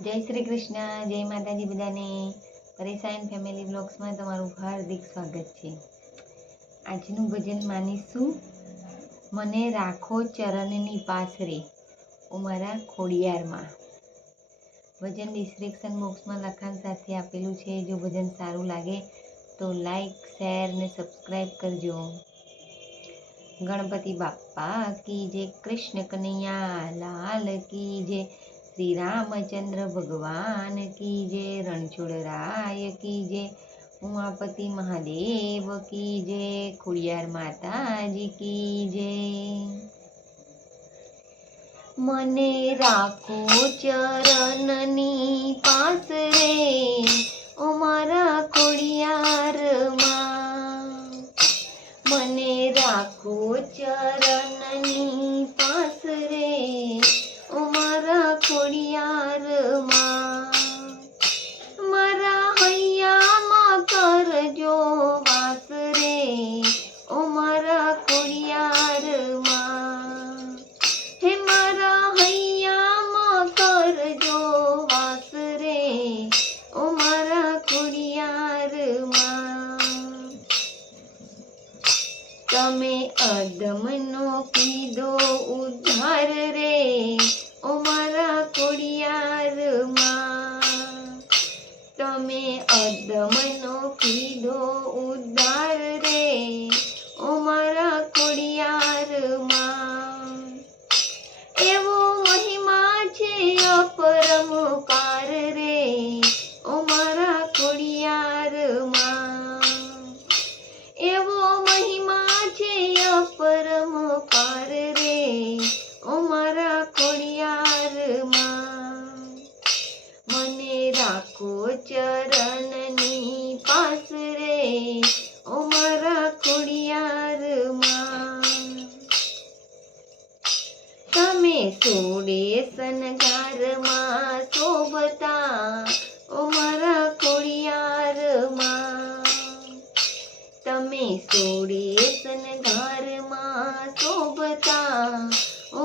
જય શ્રી કૃષ્ણ, જય માતાજી બધાને. પરેશાન ફેમિલી બ્લોગ્સમાં તમારું હાર્દિક સ્વાગત છે. આજનું ભજન માનીશું, મને રાખો ચરણની પાસરે ઉમારા ખોડિયારમાં. ભજન ડિસ્ક્રિપ્શન બોક્સમાં લખાણ સાથે આપેલું છે. જો ભજન સારું લાગે તો લાઈક શેર ને સબસ્ક્રાઈબ કરજો. ગણપતિ બાપ્પા કી જે કૃષ્ણ કનૈયા, લાલ કી જય. શ્રી રામચંદ્ર ભગવાન કી જય, રણછોડરાય કી જય, ઉમાપતિ મહાદેવ કી જય, ખોડિયાર માતાજી કી જય. મને રાખો ચરણની પાસ રે ઓ મારા ખોડિયારમાં. મને રાખો ચરણની તમે અદમનો કીધો ઉદ્ધાર રે, ઓ મારા કોડિયારમાં તમે અદમનો કીધો ઉદ્ધાર રે, ઓ મારા કોડિયારમાં એવો મહિમા છે અપરમકાર રે ઓ મારા ખોડિયારમાં તમે સોડે સનગારમાં શોભતા ઓ મારા ખોડિયારમાં તમે સોડે સનગારમાં શોભતા ઓ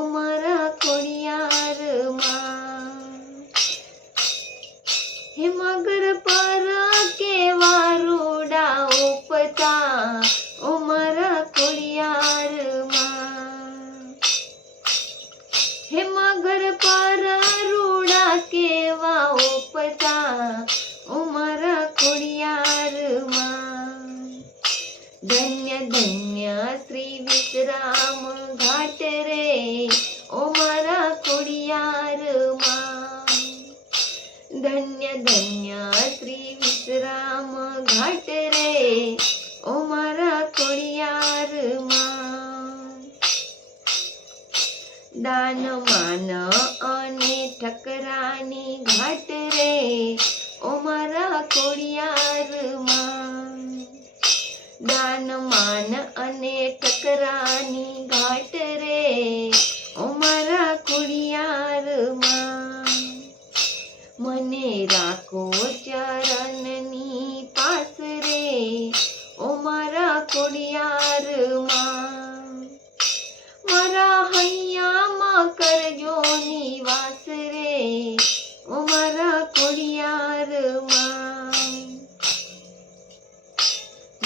દાન માન અને ઠકરાની ઘાટ રે. ઓ મારા ખોડિયારમાં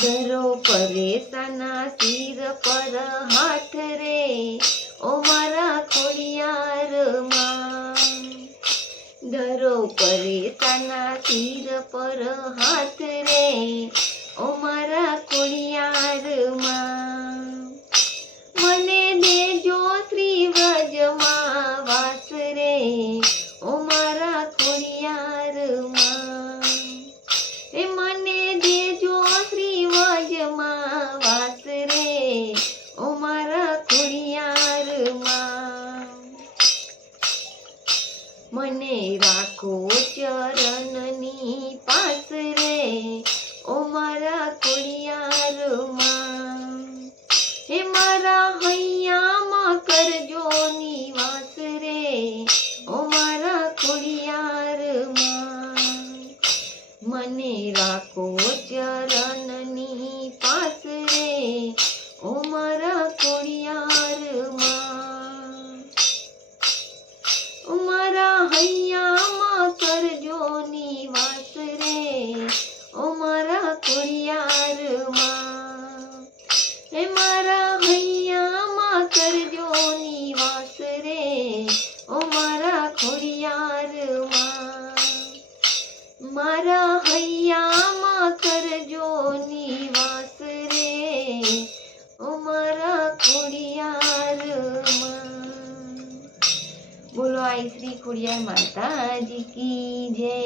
ધરો પરેશાના શિર પર હાથ રે. ઓ મારા ખોડિયારમાં. ધરો પરેશાના શિર પર હાથ રે. ઓ મારા ખોડિયારમાં. મને દેજો કરજો નિવાસ આઈ શ્રી ખોડિયાર માતાજી કી જય.